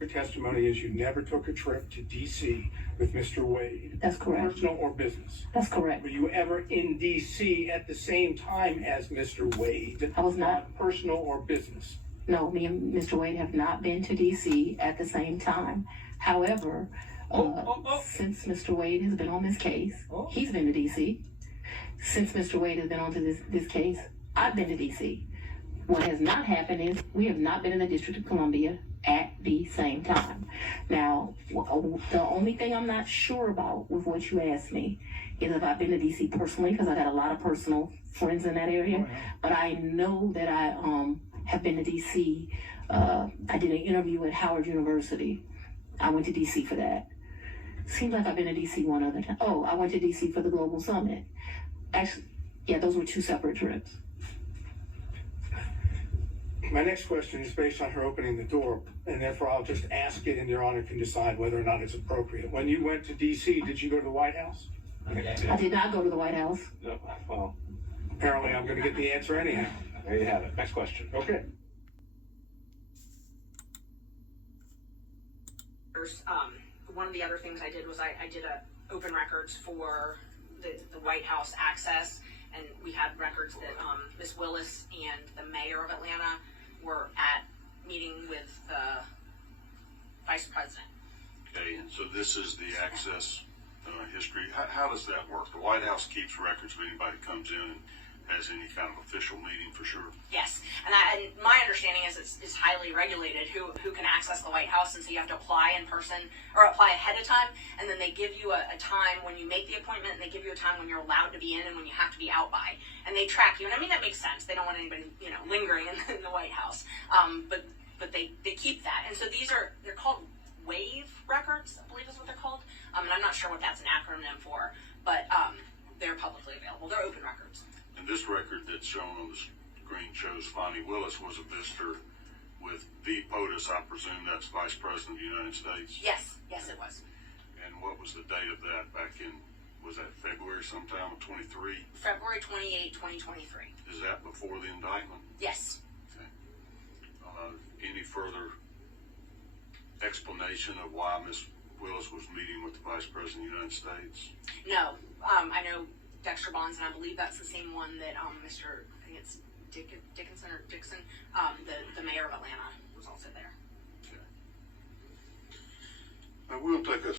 Your testimony is you never took a trip to D.C. with Mr. Wade. That's correct. Personal or business? That's correct. Were you ever in D.C. at the same time as Mr. Wade? I was not. Personal or business? No, me and Mr. Wade have not been to D.C. at the same time. However, since Mr. Wade has been on this case, he's been to D.C. Since Mr. Wade has been on to this case, I've been to D.C. What has not happened is we have not been in the District of Columbia at the same time. Now, the only thing I'm not sure about with what you asked me is if I've been to D.C. personally, because I got a lot of personal friends in that area. But I know that I have been to D.C. I did an interview at Howard University. I went to D.C. for that. Seems like I've been to D.C. one other time. Oh, I went to D.C. for the Global Summit. Actually, yeah, those were two separate trips. My next question is based on her opening the door, and therefore I'll just ask it, and Your Honor can decide whether or not it's appropriate. When you went to D.C., did you go to the White House? I did not go to the White House. No. Well, apparently I'm going to get the answer anyhow. There you have it. Next question. Okay. One of the other things I did was I did open records for the White House access, and we had records that Ms. Willis and the mayor of Atlanta were at meeting with the vice president. Okay, and so this is the access history. How does that work? The White House keeps records of anybody who comes in and has any kind of official meeting, for sure. Yes, and my understanding is it's highly regulated who can access the White House, and so you have to apply in person or apply ahead of time, and then they give you a time when you make the appointment, and they give you a time when you're allowed to be in and when you have to be out by, and they track you. And I mean, that makes sense. They don't want anybody lingering in the White House, but they keep that. And so they're called WAVE records, I believe is what they're called, and I'm not sure what that's an acronym for, but they're publicly available. They're open records. And this record that's shown on the screen shows Fani Willis was a visitor with V. POTUS. I presume that's Vice President of the United States? Yes, it was. And what was the date of that back in, was that February sometime of 23? February 28, 2023. Is that before the indictment? Yes. Okay. Any further explanation of why Ms. Willis was meeting with the Vice President of the United States? No. I know Dexter Bonds, and I believe that's the same one that Mr. I think it's Dickinson or Dixon, the mayor of Atlanta, was also there. Okay. Now we'll take a